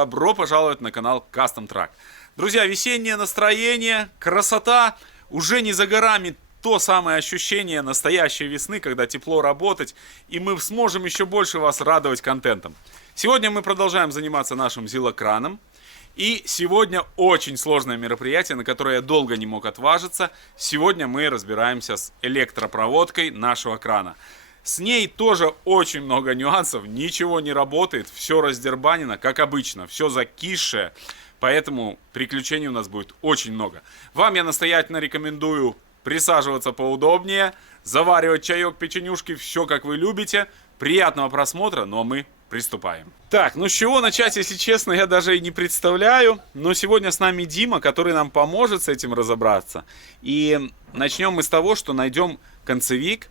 Добро пожаловать на канал Custom Truck. Друзья, весеннее настроение, красота, уже не за горами то самое ощущение настоящей весны, когда тепло работать, и мы сможем еще больше вас радовать контентом. Сегодня мы продолжаем заниматься нашим зилокраном. И сегодня очень сложное мероприятие, на которое я долго не мог отважиться. Сегодня мы разбираемся с электропроводкой нашего крана. С ней тоже очень много нюансов, ничего не работает, все раздербанено, как обычно, все закисшее, поэтому приключений у нас будет очень много. Вам я настоятельно рекомендую присаживаться поудобнее, заваривать чаек, печенюшки, все как вы любите. Приятного просмотра, но мы приступаем. Так, ну с чего начать, если честно, я даже и не представляю. Но сегодня с нами Дима, который нам поможет с этим разобраться. И начнем мы с того, что найдем концевик,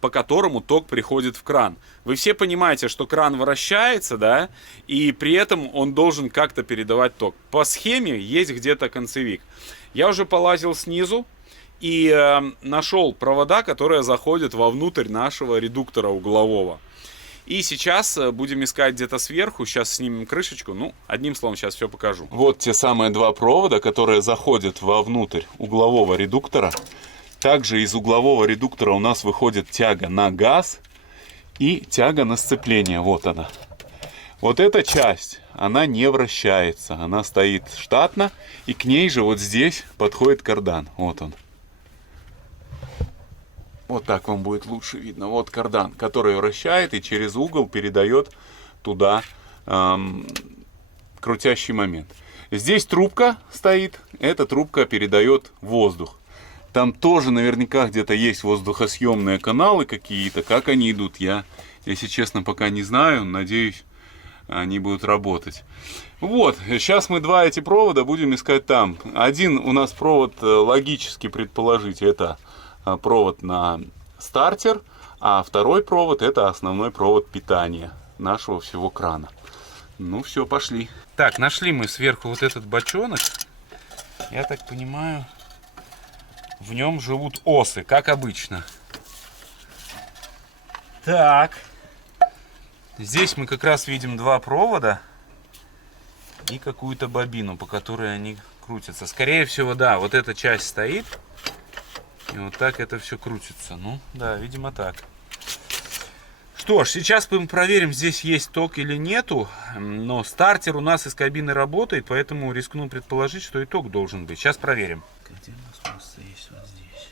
по которому ток приходит в кран. Вы все понимаете, что кран вращается, да, и при этом он должен как-то передавать ток. По схеме есть где-то концевик. Я уже полазил снизу и нашел провода, которые заходят вовнутрь нашего редуктора углового. И сейчас будем искать где-то сверху, сейчас снимем крышечку, ну, одним словом, сейчас все покажу. Вот те самые два провода, которые заходят вовнутрь углового редуктора. Также из углового редуктора у нас выходит тяга на газ и тяга на сцепление. Вот она. Вот эта часть, она не вращается. Она стоит штатно. И к ней же вот здесь подходит кардан. Вот он. Вот так вам будет лучше видно. Вот кардан, который вращает и через угол передает туда крутящий момент. Здесь трубка стоит. Эта трубка передает воздух. Там тоже наверняка где-то есть воздухосъемные каналы какие-то. Как они идут, я, если честно, пока не знаю. Надеюсь, они будут работать. Вот, сейчас мы два эти провода будем искать там. Один у нас провод, логически предположить, это провод на стартер. А второй провод, это основной провод питания нашего всего крана. Ну все, пошли. Так, нашли мы сверху вот этот бочонок. Я так понимаю... В нем живут осы, как обычно. Так. Здесь мы как раз видим два провода и какую-то бобину, по которой они крутятся. Скорее всего, да, вот эта часть стоит. И вот так это все крутится. Ну, да, видимо так. Что ж, сейчас мы проверим, здесь есть ток или нету. Но стартер у нас из кабины работает, поэтому рискну предположить, что и ток должен быть. Сейчас проверим. Где у нас просто есть вот здесь?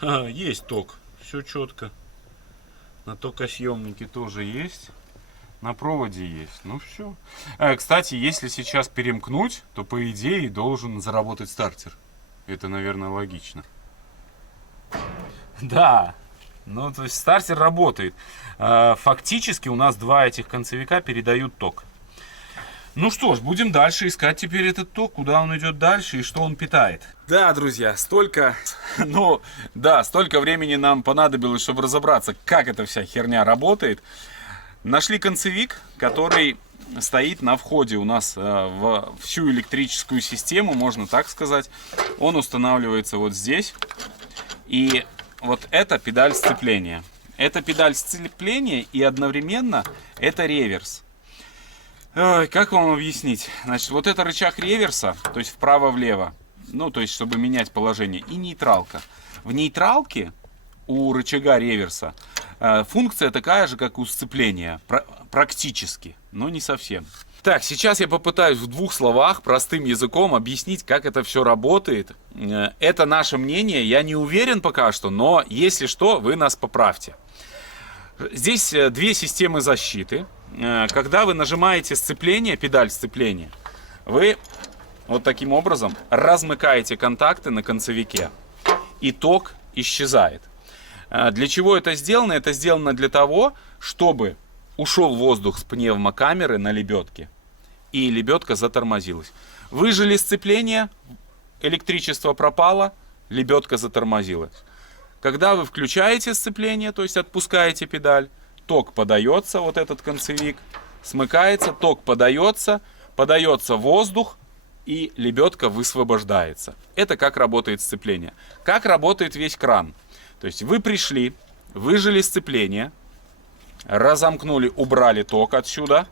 Так. Есть ток. Все четко. На токосъемнике тоже есть. На проводе есть. Ну все. Кстати, если сейчас перемкнуть, то по идее должен заработать стартер. Это, наверное, логично. Да. Ну, то есть стартер работает. Фактически у нас два этих концевика передают ток. Ну что ж, будем дальше искать теперь этот ток, куда он идет дальше и что он питает. Да, друзья, столько времени нам понадобилось, чтобы разобраться, как эта вся херня работает. Нашли концевик, который стоит на входе у нас в всю электрическую систему, можно так сказать. Он устанавливается вот здесь. И вот это педаль сцепления. Это педаль сцепления и одновременно это реверс. Ой, как вам объяснить? Значит, вот это рычаг реверса, то есть вправо-влево, ну, то есть, чтобы менять положение, и нейтралка. В нейтралке у рычага реверса функция такая же, как у сцепления, практически, но не совсем. Так, сейчас я попытаюсь в двух словах, простым языком, объяснить, как это все работает. Это наше мнение, я не уверен пока что, но если что, вы нас поправьте. Здесь две системы защиты. Когда вы нажимаете сцепление, педаль сцепления, вы вот таким образом размыкаете контакты на концевике, и ток исчезает. Для чего это сделано? Это сделано для того, чтобы ушел воздух с пневмокамеры на лебедке, и лебедка затормозилась. Выжали сцепление, электричество пропало, лебедка затормозилась. Когда вы включаете сцепление, то есть отпускаете педаль, ток подается, вот этот концевик, смыкается, ток подается, подается воздух, и лебедка высвобождается. Это как работает сцепление. Как работает весь кран. То есть вы пришли, выжали сцепление, разомкнули, убрали ток отсюда.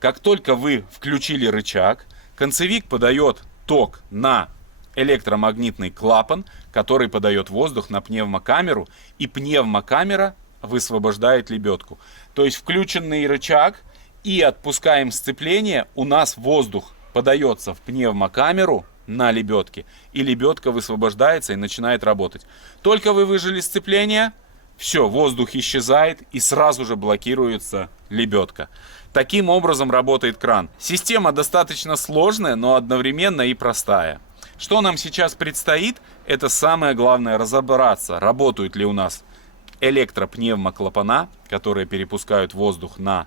Как только вы включили рычаг, концевик подает ток на электромагнитный клапан, который подает воздух на пневмокамеру, и пневмокамера высвобождает лебедку. То есть включенный рычаг и отпускаем сцепление, у нас воздух подается в пневмокамеру на лебедке, и лебедка высвобождается и начинает работать. Только вы выжали сцепление, все, воздух исчезает и сразу же блокируется лебедка. Таким образом работает кран. Система достаточно сложная, но одновременно и простая. Что нам сейчас предстоит, это самое главное разобраться, работают ли у нас электропневмоклапана, которые перепускают воздух на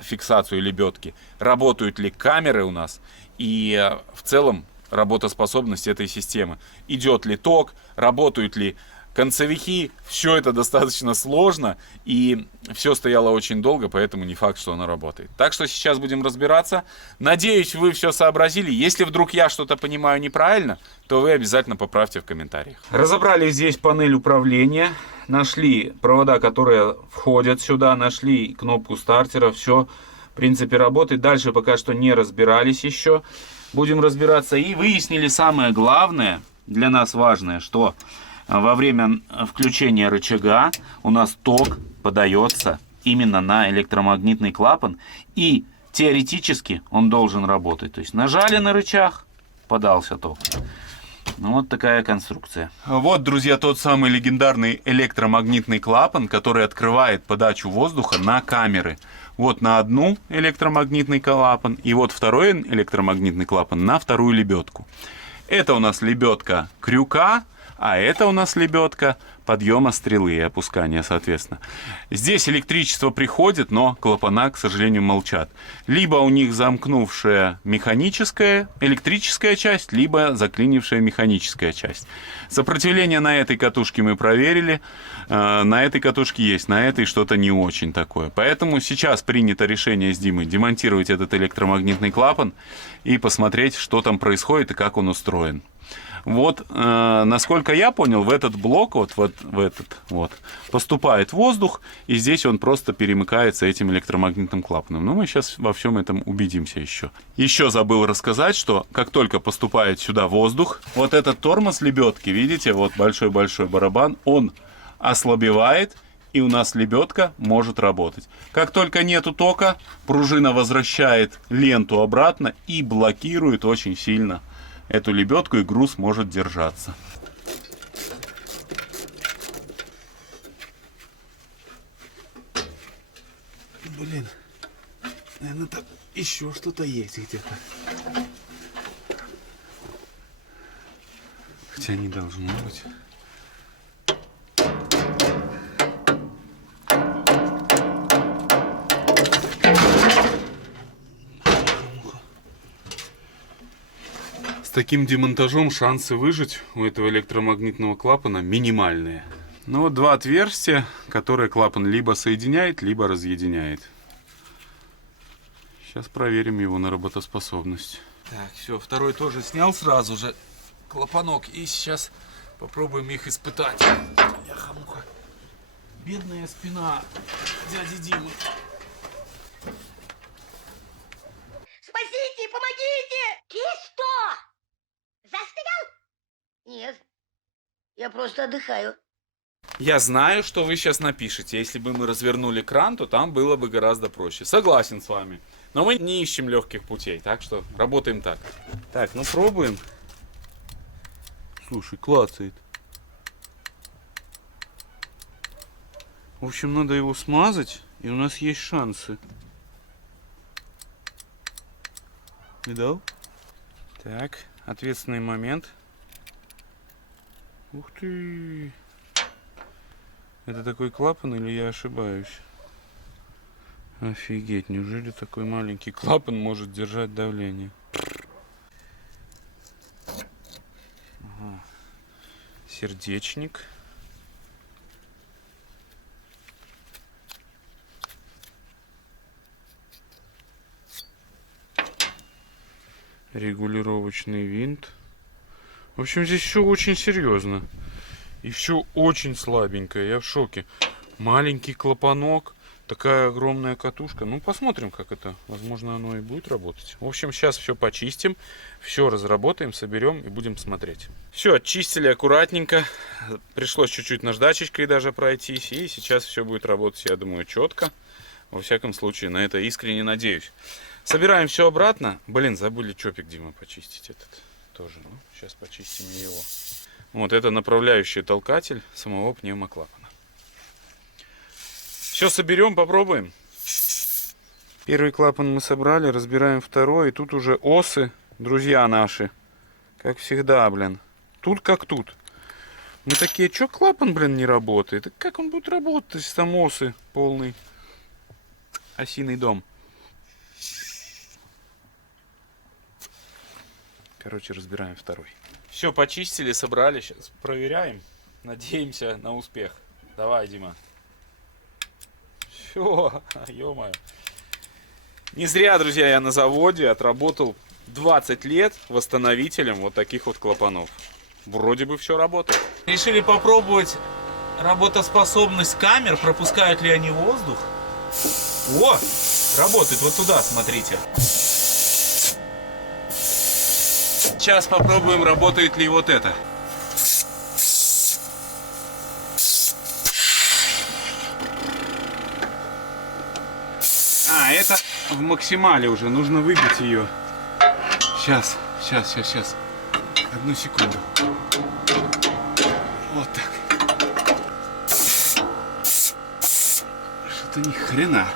фиксацию лебедки, работают ли камеры у нас и в целом работоспособность этой системы. Идет ли ток, работают ли концевики, все это достаточно сложно и все стояло очень долго, поэтому не факт, что оно работает. Так что сейчас будем разбираться. Надеюсь, вы все сообразили. Если вдруг я что-то понимаю неправильно, то вы обязательно поправьте в комментариях. Разобрали здесь панель управления, нашли провода, которые входят сюда, нашли кнопку стартера, все в принципе работает. Дальше пока что не разбирались еще. Будем разбираться и выяснили самое главное, для нас важное, что во время включения рычага у нас ток подается именно на электромагнитный клапан, и теоретически он должен работать. То есть нажали на рычаг, подался ток. Ну, вот такая конструкция. Вот, друзья, тот самый легендарный электромагнитный клапан, который открывает подачу воздуха на камеры. Вот на одну электромагнитный клапан, и вот второй электромагнитный клапан на вторую лебедку. Это у нас лебедка крюка, а это у нас лебедка подъема стрелы и опускания, соответственно. Здесь электричество приходит, но клапана, к сожалению, молчат. Либо у них замкнувшая механическая, электрическая часть, либо заклинившая механическая часть. Сопротивление на этой катушке мы проверили. На этой катушке есть, на этой что-то не очень такое. Поэтому сейчас принято решение с Димой демонтировать этот электромагнитный клапан и посмотреть, что там происходит и как он устроен. Вот, насколько я понял, в этот блок, вот в этот вот, поступает воздух, и здесь он просто перемыкается этим электромагнитным клапаном. Но мы сейчас во всем этом убедимся еще. Еще забыл рассказать, что как только поступает сюда воздух, вот этот тормоз лебедки, видите, вот большой-большой барабан, он ослабевает, и у нас лебедка может работать. Как только нету тока, пружина возвращает ленту обратно и блокирует очень сильно эту лебедку, и груз может держаться. Блин, наверное, так еще что-то есть где-то. Хотя не должно быть. С таким демонтажом шансы выжить у этого электромагнитного клапана минимальные. Ну вот два отверстия, которые клапан либо соединяет, либо разъединяет. Сейчас проверим его на работоспособность. Так, все, второй тоже снял сразу же клапанок. И сейчас попробуем их испытать. Бляха-муха. Бедная спина дяди Димы. Спасите, помогите! Ты что? Застрял? Нет, я просто отдыхаю. Я знаю, что вы сейчас напишете. Если бы мы развернули кран, то там было бы гораздо проще. Согласен с вами. Но мы не ищем легких путей, так что работаем так. Так, ну пробуем. Слушай, клацает. В общем, надо его смазать, и у нас есть шансы. Видал? Так, ответственный момент. Ух ты! Это такой клапан или я ошибаюсь? Офигеть, неужели такой маленький клапан может держать давление? Ага. Сердечник. Регулировочный винт. В общем, здесь все очень серьезно. И все очень слабенькое. Я в шоке. Маленький клапанок. Такая огромная катушка. Ну, посмотрим, как это. Возможно, оно и будет работать. В общем, сейчас все почистим, все разработаем, соберем и будем смотреть. Все, очистили аккуратненько. Пришлось чуть-чуть наждачечкой даже пройтись. И сейчас все будет работать, я думаю, четко. Во всяком случае, на это искренне надеюсь. Собираем все обратно. Блин, забыли чопик, Дима, почистить этот тоже. Ну, сейчас почистим и его. Вот это направляющий толкатель самого пневмоклапана. Все соберем, попробуем. Первый клапан мы собрали, разбираем второй. И тут уже осы, друзья наши. Как всегда, блин. Тут как тут. Мы такие, что клапан, блин, не работает? И как он будет работать, если там осы полный осиный дом? Короче, разбираем второй. Все, почистили, собрали. Сейчас проверяем. Надеемся на успех. Давай, Дима. Все, ё-моё. Не зря, друзья, я на заводе отработал 20 лет восстановителем вот таких вот клапанов. Вроде бы все работает. Решили попробовать работоспособность камер, пропускают ли они воздух. О, работает вот туда, смотрите. Сейчас попробуем, работает ли вот это. А, это в максимале уже, нужно выбить ее. Сейчас. Одну секунду. Вот так. Что-то ни хрена.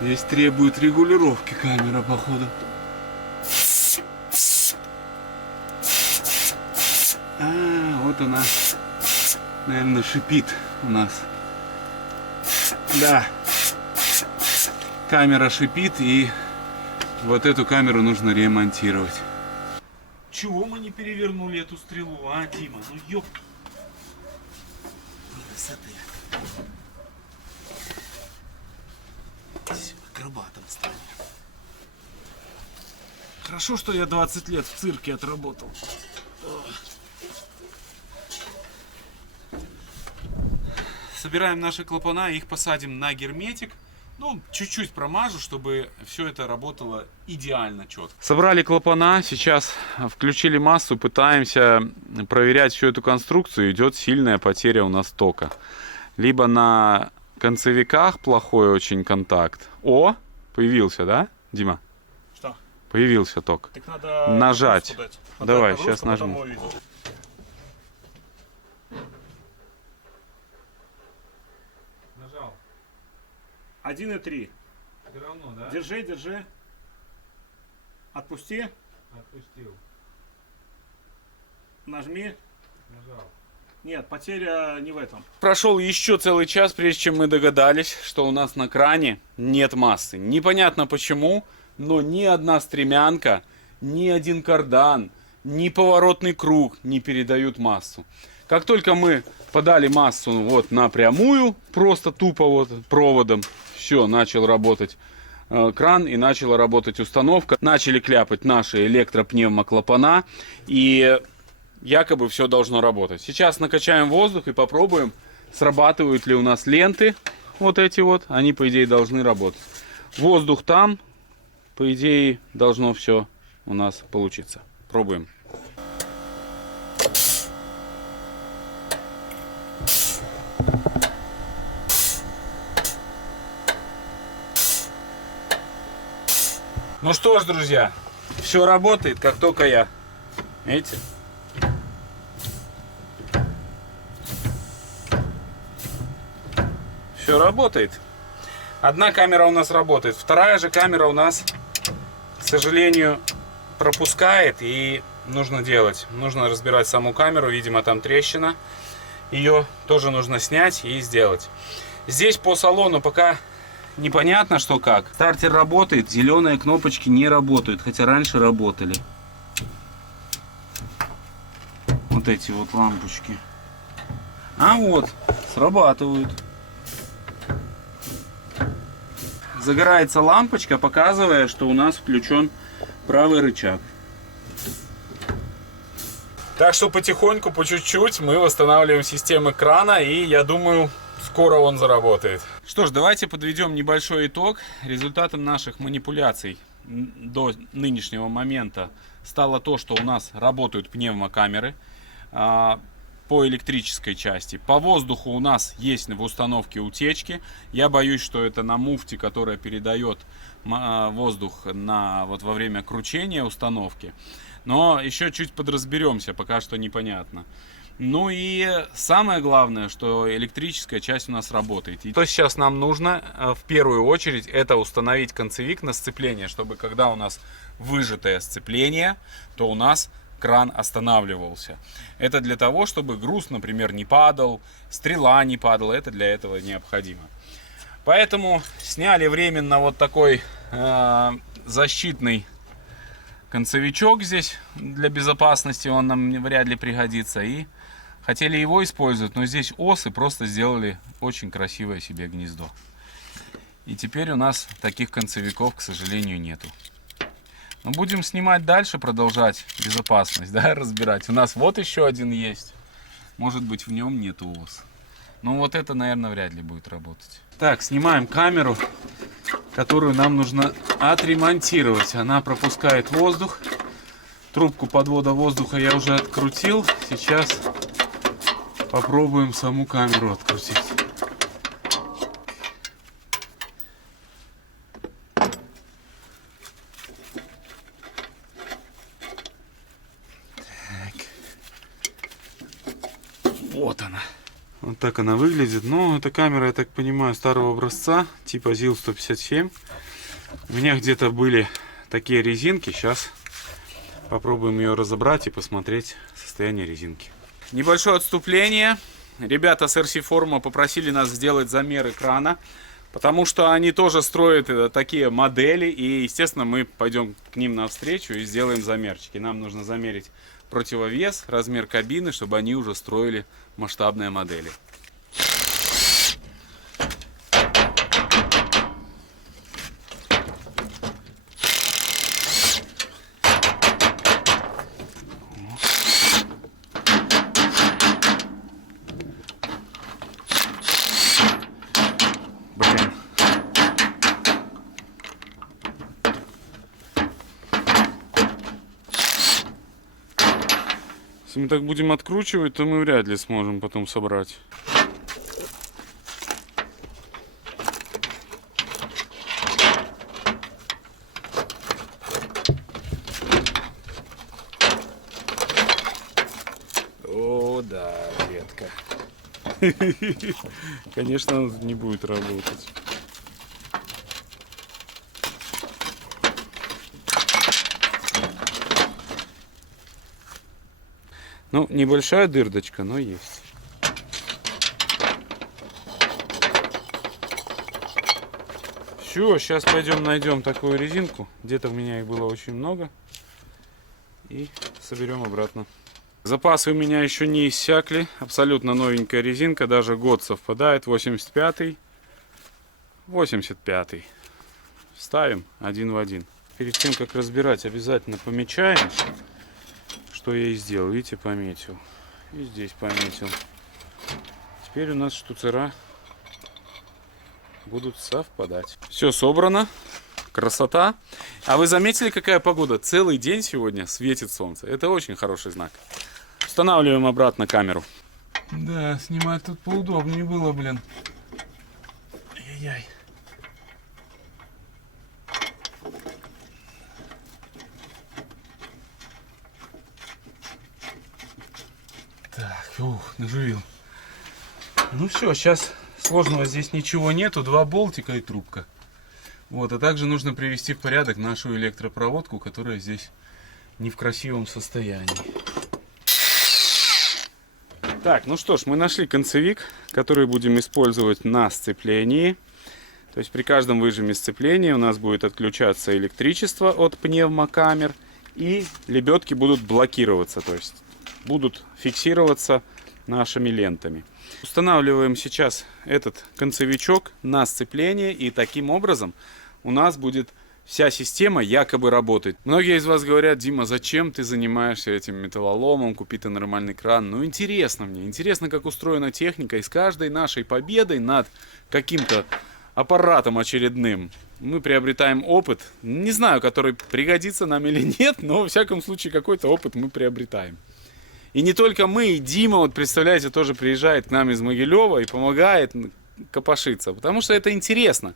Здесь требует регулировки камера, походу. А, вот она, наверное, шипит у нас. Да. Камера шипит, и вот эту камеру нужно ремонтировать. Чего мы не перевернули эту стрелу, а, Дима? Ну ёп. Красоты. Акробатом станем. Хорошо, что я 20 лет в цирке отработал. Собираем наши клапана, их посадим на герметик. Ну, чуть-чуть промажу, чтобы все это работало идеально четко. Собрали клапана, сейчас включили массу, пытаемся проверять всю эту конструкцию. Идет сильная потеря у нас тока. Либо на концевиках плохой очень контакт. О, появился, да, Дима? Что? Появился ток. Так надо нажать. Давай, сейчас нажму. Нажал. 1,3. Все равно, да? Держи. Отпусти. Отпустил. Нажми. Нажал. Нет, потеря не в этом. Прошел еще целый час, прежде чем мы догадались, что у нас на кране нет массы. Непонятно почему, но ни одна стремянка, ни один кардан, ни поворотный круг не передают массу. Как только мы подали массу вот напрямую, просто тупо вот проводом, все, начал работать кран и начала работать установка. Начали кляпать наши электропневмоклапана, и якобы все должно работать. Сейчас накачаем воздух и попробуем, срабатывают ли у нас ленты. Вот эти вот, они по идее должны работать. Воздух там, по идее должно все у нас получиться. Пробуем. Ну что ж, друзья, все работает, как только я. Видите? Все работает. Одна камера у нас работает, вторая же камера у нас, к сожалению, пропускает, и нужно делать. Нужно разбирать саму камеру, видимо, там трещина. Ее тоже нужно снять и сделать. Здесь по салону пока непонятно, что как. Стартер работает, зеленые кнопочки не работают, хотя раньше работали. Вот эти вот лампочки. А вот, срабатывают. Загорается лампочка, показывая, что у нас включен правый рычаг. Так что потихоньку, по чуть-чуть мы восстанавливаем систему крана, и я думаю, скоро он заработает. Что ж, давайте подведем небольшой итог. Результатом наших манипуляций до нынешнего момента стало то, что у нас работают пневмокамеры по электрической части. По воздуху у нас есть в установке утечки. Я боюсь, что это на муфте, которая передает воздух во время кручения установки. Но еще чуть подразберемся, пока что непонятно. Ну и самое главное, что электрическая часть у нас работает. И что сейчас нам нужно, в первую очередь, это установить концевик на сцепление, чтобы когда у нас выжатое сцепление, то у нас кран останавливался. Это для того, чтобы груз, например, не падал, стрела не падала. Это для этого необходимо. Поэтому сняли временно вот такой защитный концевичок здесь для безопасности. Он нам вряд ли пригодится. И хотели его использовать, но здесь осы просто сделали очень красивое себе гнездо. И теперь у нас таких концевиков, к сожалению, нету. Но будем снимать дальше, продолжать безопасность, да, разбирать. У нас вот еще один есть. Может быть, в нем нету ос. Но вот это, наверное, вряд ли будет работать. Так, снимаем камеру, которую нам нужно отремонтировать. Она пропускает воздух. Трубку подвода воздуха я уже открутил. Сейчас попробуем саму камеру открутить. Вот она. Вот так она выглядит. Но эта камера, я так понимаю, старого образца, типа ЗИЛ-157. У меня где-то были такие резинки. Сейчас попробуем ее разобрать и посмотреть состояние резинки. Небольшое отступление. Ребята с RC Forum попросили нас сделать замер экрана, потому что они тоже строят такие модели. И, естественно, мы пойдем к ним навстречу и сделаем замерчики. Нам нужно замерить противовес, размер кабины, чтобы они уже строили масштабные модели. Если мы так будем откручивать, то мы вряд ли сможем потом собрать. О, да, ветка. Конечно, она не будет работать. Ну, небольшая дырочка, но есть. Все, сейчас пойдем найдем такую резинку. Где-то у меня их было очень много. И соберем обратно. Запасы у меня еще не иссякли. Абсолютно новенькая резинка. Даже год совпадает. 85-й. 85-й. Ставим один в один. Перед тем, как разбирать, обязательно помечаем. Что я и сделал, видите, пометил. И здесь пометил. Теперь у нас штуцера будут совпадать. Все собрано. Красота. А вы заметили, какая погода? Целый день сегодня светит солнце. Это очень хороший знак. Устанавливаем обратно камеру. Да, снимать тут поудобнее было, блин. Ай-яй-яй. Так, наживил. Ну все, сейчас сложного здесь ничего нету. 2 болтика и трубка. Вот, а также нужно привести в порядок нашу электропроводку, которая здесь не в красивом состоянии. Так, ну что ж, мы нашли концевик, который будем использовать на сцеплении. То есть при каждом выжиме сцепления у нас будет отключаться электричество от пневмокамер, и лебедки будут блокироваться, то есть будут фиксироваться нашими лентами. Устанавливаем сейчас этот концевичок на сцепление, и таким образом у нас будет вся система якобы работает. Многие из вас говорят: Дима, зачем ты занимаешься этим металлоломом, купи ты нормальный кран. Ну интересно мне, интересно, как устроена техника, и с каждой нашей победой над каким-то аппаратом очередным мы приобретаем опыт, не знаю, который пригодится нам или нет, но во всяком случае какой-то опыт мы приобретаем. И не только мы, и Дима, вот представляете, тоже приезжает к нам из Могилева и помогает копошиться, потому что это интересно.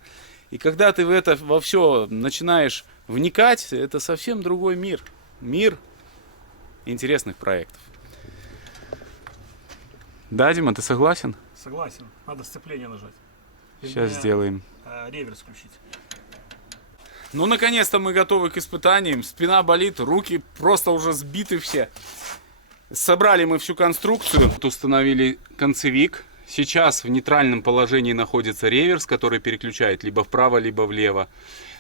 И когда ты в это во все начинаешь вникать, это совсем другой мир. Мир интересных проектов. Да, Дима, ты согласен? Согласен. Надо сцепление нажать. Сейчас сделаем. Реверс включить. Ну, наконец-то мы готовы к испытаниям. Спина болит, руки просто уже сбиты все. Собрали мы всю конструкцию. Установили концевик. Сейчас в нейтральном положении находится реверс, который переключает либо вправо, либо влево.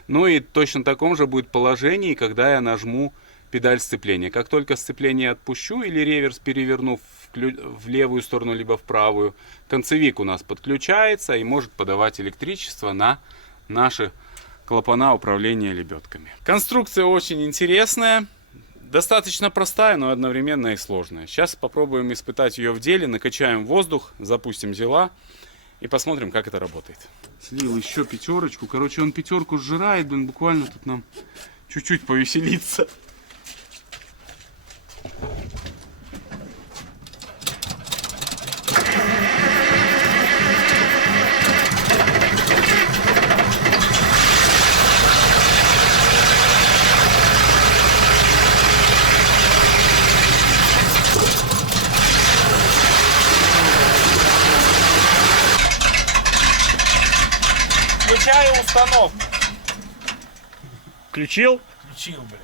Ну и точно таком же будет положении, когда я нажму педаль сцепления. Как только сцепление отпущу или реверс переверну в левую сторону, либо в правую, концевик у нас подключается и может подавать электричество на наши клапана управления лебедками. Конструкция очень интересная. Достаточно простая, но одновременно и сложная. Сейчас попробуем испытать ее в деле, накачаем воздух, запустим зела и посмотрим, как это работает. Слил еще пятерочку. Короче, он пятерку сжирает, блин, буквально тут нам чуть-чуть повеселиться. Включаю установку. Включил? Включил, блин.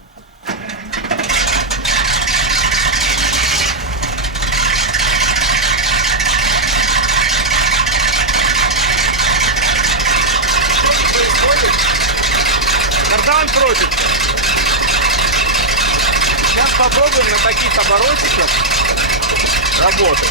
Что происходит? Кардан крутится. Сейчас попробуем на таких оборотиках работать.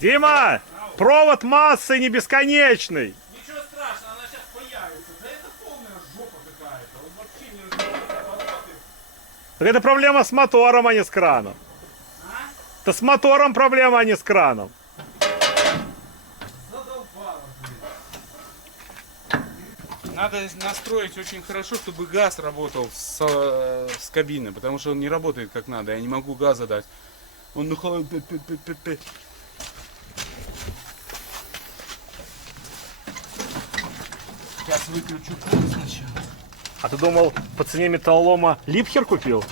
Дима, провод массы не бесконечный. Ничего страшного, она сейчас появится. Да это полная жопа какая-то. Он вообще не разбирается. Так это проблема с мотором, а не с краном. Это с мотором проблема, а не с краном. Задолбало, блин. Надо настроить очень хорошо, чтобы газ работал с кабины, потому что он не работает как надо. Я не могу газа дать. Он на холод. Сейчас выключу пульт сначала. А ты думал, по цене металлолома Липхер купил?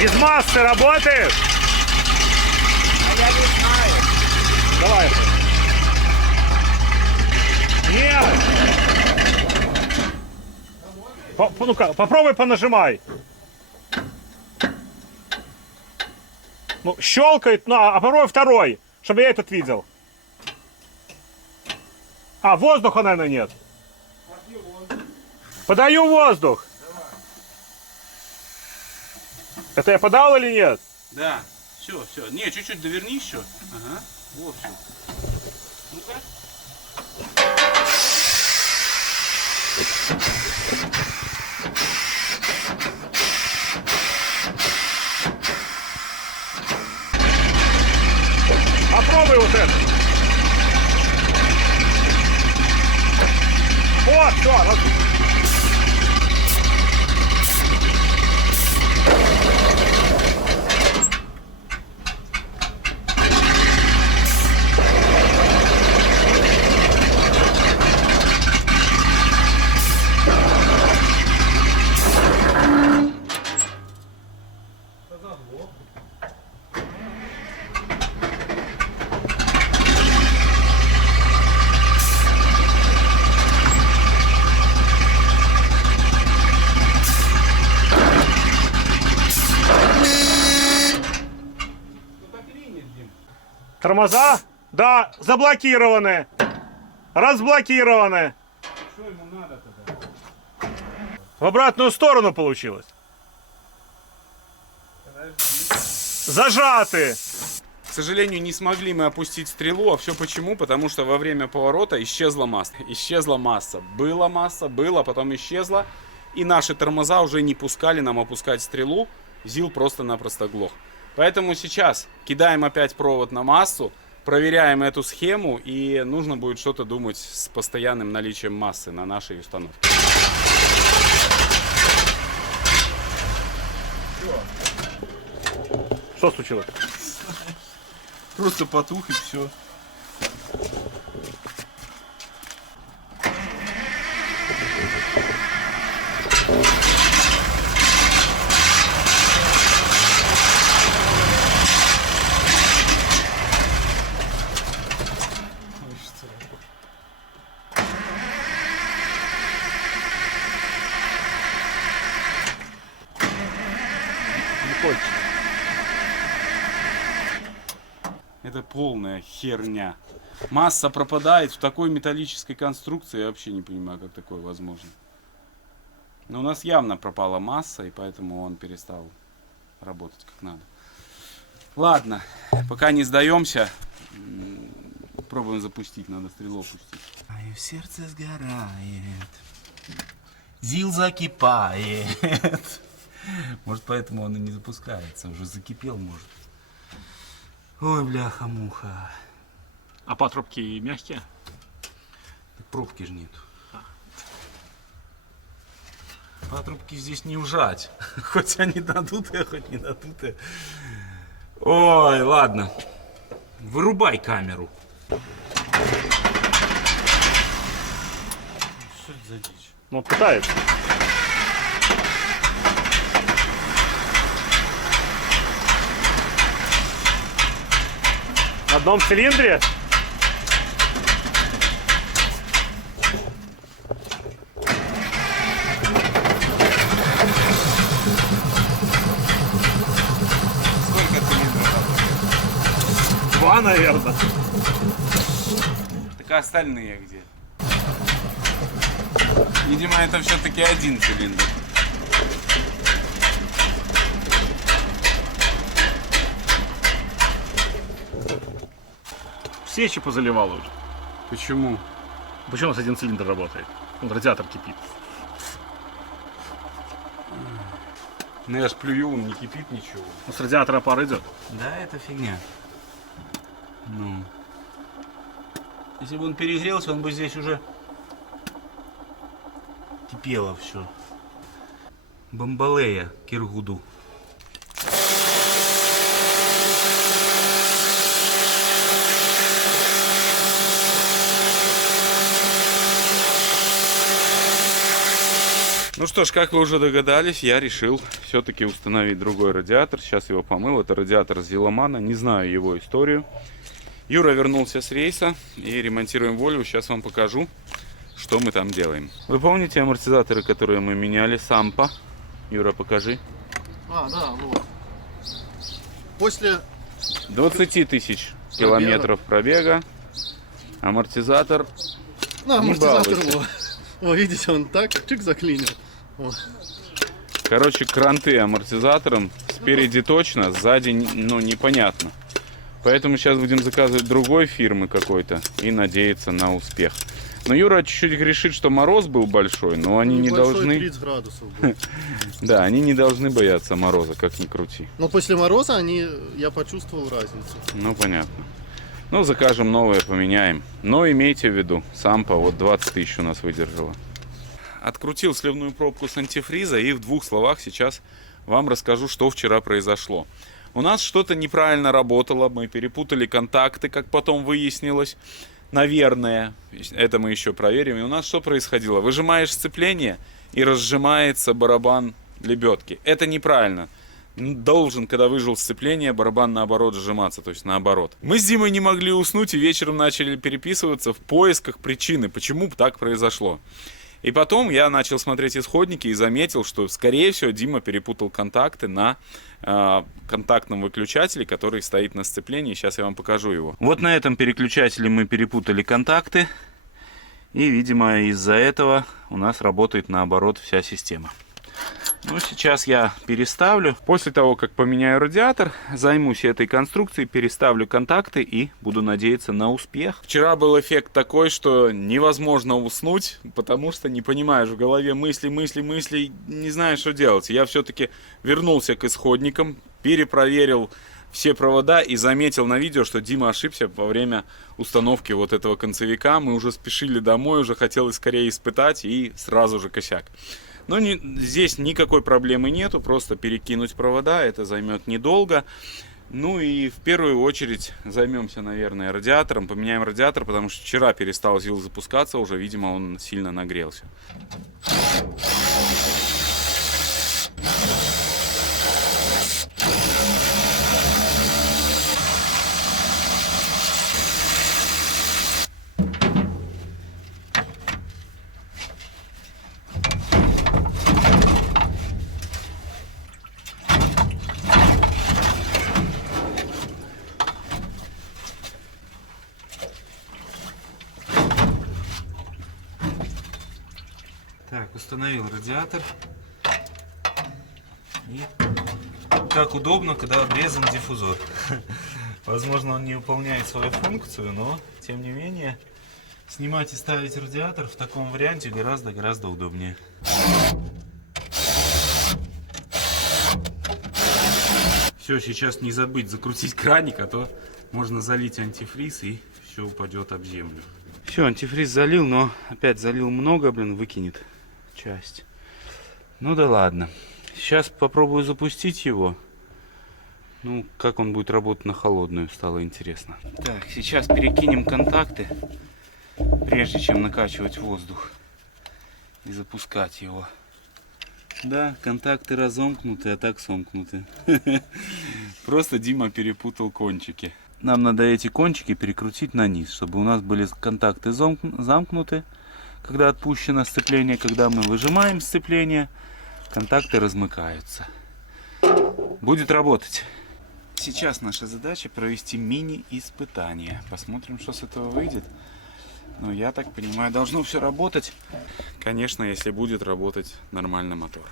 Без массы работает? А я не знаю. Давай. Нет. Ну-ка, попробуй понажимай. Ну, щелкает, а попробуй второй, чтобы я этот видел. А, воздуха, наверное, нет. Подаю воздух. Это я подал или нет? Да, все. Не, чуть-чуть доверни еще. Ага, вот все. Ну-ка. Попробуй вот это. Вот, все. Тормоза? Да, заблокированы. Разблокированы. Что ему надо тогда? В обратную сторону получилось. Зажаты. К сожалению, не смогли мы опустить стрелу, а все почему? Потому что во время поворота исчезла масса. Исчезла масса. Была, потом исчезла. И наши тормоза уже не пускали нам опускать стрелу. ЗИЛ просто-напросто глох. Поэтому сейчас кидаем опять провод на массу, проверяем эту схему, и нужно будет что-то думать с постоянным наличием массы на нашей установке. Что случилось? Просто потух и все. Это полная херня. Масса пропадает в такой металлической конструкции. Я вообще не понимаю, как такое возможно. Но у нас явно пропала масса, и поэтому он перестал работать как надо. Ладно, пока не сдаемся. Пробуем запустить, надо стрелу пустить. Мое сердце сгорает. ЗИЛ закипает. Может, поэтому он и не запускается. Уже закипел, может. Ой, бляха-муха. А патрубки мягкие? Так пробки же нет. Патрубки здесь не ужать. Хоть они надутые, хоть не надутые. Ой, ладно. Вырубай камеру. Что это за дичь? Ну, пытается. На одном цилиндре? Сколько цилиндров? Два, наверное. Так а остальные где? Видимо, это все-таки один цилиндр. Свечи позаливало уже. Почему? Почему у нас один цилиндр работает? Ну, радиатор кипит. Ну я ж плюю, он не кипит ничего. Ну, с радиатора пар идет. Да, это фигня. Ну. Если бы он перегрелся, он бы здесь уже кипело все. Бомбалея Киргуду. Ну что ж, как вы уже догадались, я решил все-таки установить другой радиатор. Сейчас его помыл. Это радиатор Зиломана. Не знаю его историю. Юра вернулся с рейса и ремонтируем Volvo. Сейчас вам покажу, что мы там делаем. Вы помните амортизаторы, которые мы меняли? Сампа. Юра, покажи. Да, вот. После 20 тысяч километров пробега. Амортизатор. амортизатор, балуйся. О, видите, он так чик заклинил. О. Короче, кранты амортизатором. Спереди точно, сзади ну непонятно. Поэтому сейчас будем заказывать другой фирмы какой-то и надеяться на успех. Но Юра чуть-чуть грешит, что мороз был большой, но они не Небольшой, должны... 30 градусов был. Да, они не должны бояться мороза, как ни крути. Но после мороза я почувствовал разницу. Ну, понятно. Ну, закажем новое, поменяем. Но имейте в виду, Сампа вот 20 тысяч у нас выдержала. Открутил сливную пробку с антифриза и в двух словах сейчас вам расскажу, что вчера произошло. У нас что-то неправильно работало, мы перепутали контакты, как потом выяснилось. Наверное, это мы еще проверим. И у нас что происходило? Выжимаешь сцепление и разжимается барабан лебедки. Это неправильно. Должен, когда выжил сцепление, барабан наоборот сжиматься, то есть наоборот. Мы с Димой не могли уснуть и вечером начали переписываться в поисках причины, почему так произошло. И потом я начал смотреть исходники и заметил, что, скорее всего, Дима перепутал контакты на контактном выключателе, который стоит на сцеплении. Сейчас я вам покажу его. Вот на этом переключателе мы перепутали контакты. И, видимо, из-за этого у нас работает наоборот вся система. Ну, сейчас я переставлю. После того, как поменяю радиатор, займусь этой конструкцией, переставлю контакты и буду надеяться на успех. Вчера был эффект такой, что невозможно уснуть, потому что не понимаешь, в голове мысли, не знаешь, что делать. Я все-таки вернулся к исходникам, перепроверил все провода и заметил на видео, что Дима ошибся во время установки вот этого концевика. Мы уже спешили домой, уже хотелось скорее испытать и сразу же косяк. Но здесь никакой проблемы нету, просто перекинуть провода, это займет недолго. Ну и в первую очередь займемся, наверное, радиатором, поменяем радиатор, потому что вчера перестал ЗИЛ запускаться, уже, видимо, он сильно нагрелся. Так, установил радиатор. И как удобно, когда обрезан диффузор. Возможно, он не выполняет свою функцию, но тем не менее снимать и ставить радиатор в таком варианте гораздо удобнее. Все, сейчас не забыть закрутить краник, а то можно залить антифриз и все упадет об землю. Все, антифриз залил, но опять залил много, выкинет часть. Ну да ладно. Сейчас попробую запустить его. Ну, как он будет работать на холодную, стало интересно. Так, сейчас перекинем контакты, прежде чем накачивать воздух и запускать его. Да, контакты разомкнуты, а так сомкнуты. Просто Дима перепутал кончики. Нам надо эти кончики перекрутить на низ, чтобы у нас были контакты замкнуты, когда отпущено сцепление. Когда мы выжимаем сцепление, контакты размыкаются. Будет работать. Сейчас наша задача провести мини-испытание. Посмотрим, что с этого выйдет. Но я так понимаю, должно все работать. Конечно, если будет работать нормально мотор.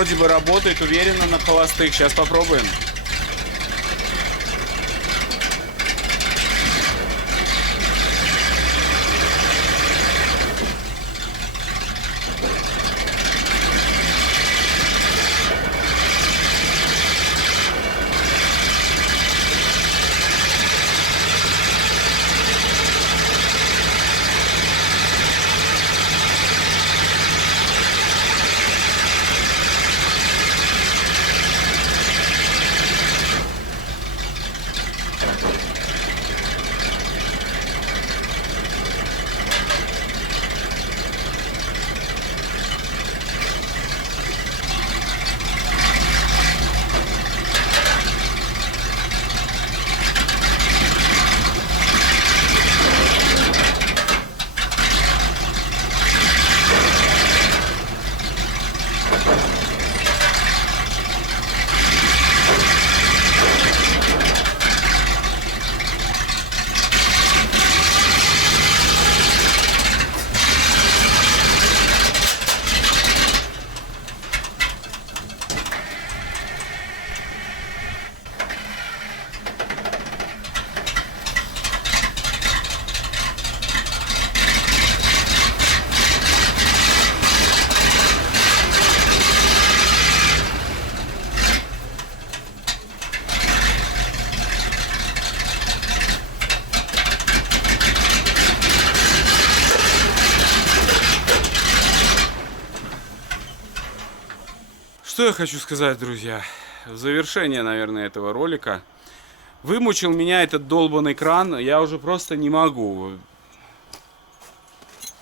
вроде бы работает уверенно на холостых. Сейчас попробуем. Что я хочу сказать, друзья? В завершение, наверное, этого ролика. Вымучил меня этот долбанный кран. Я уже просто не могу.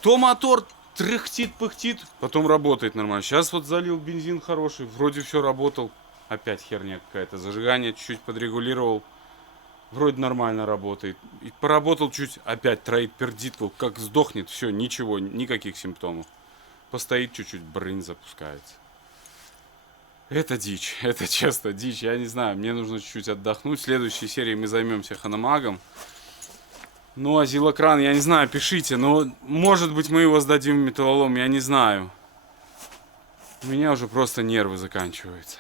То мотор тряхтит, пыхтит, потом работает нормально. Сейчас вот залил бензин хороший. Вроде все работал. Опять херня какая-то. Зажигание чуть-чуть подрегулировал. Вроде нормально работает. И поработал чуть, опять троит, пердит. Как сдохнет, все, ничего, никаких симптомов. Постоит чуть-чуть, брынь запускается. Это дичь, это честно дичь, я не знаю, мне нужно чуть-чуть отдохнуть. В следующей серии мы займемся ханамагом. Ну, а зилокран, я не знаю, пишите, но может быть мы его сдадим в металлолом, я не знаю. У меня уже просто нервы заканчиваются.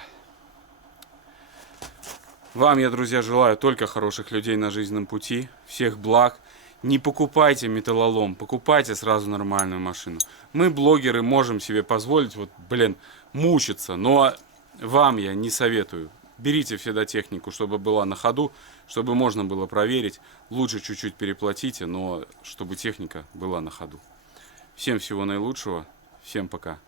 Вам я, друзья, желаю только хороших людей на жизненном пути, всех благ. Не покупайте металлолом, покупайте сразу нормальную машину. Мы, блогеры, можем себе позволить, вот, блин, мучиться, но... Вам я не советую. Берите всегда технику, чтобы была на ходу, чтобы можно было проверить. Лучше чуть-чуть переплатите, но чтобы техника была на ходу. Всем всего наилучшего. Всем пока.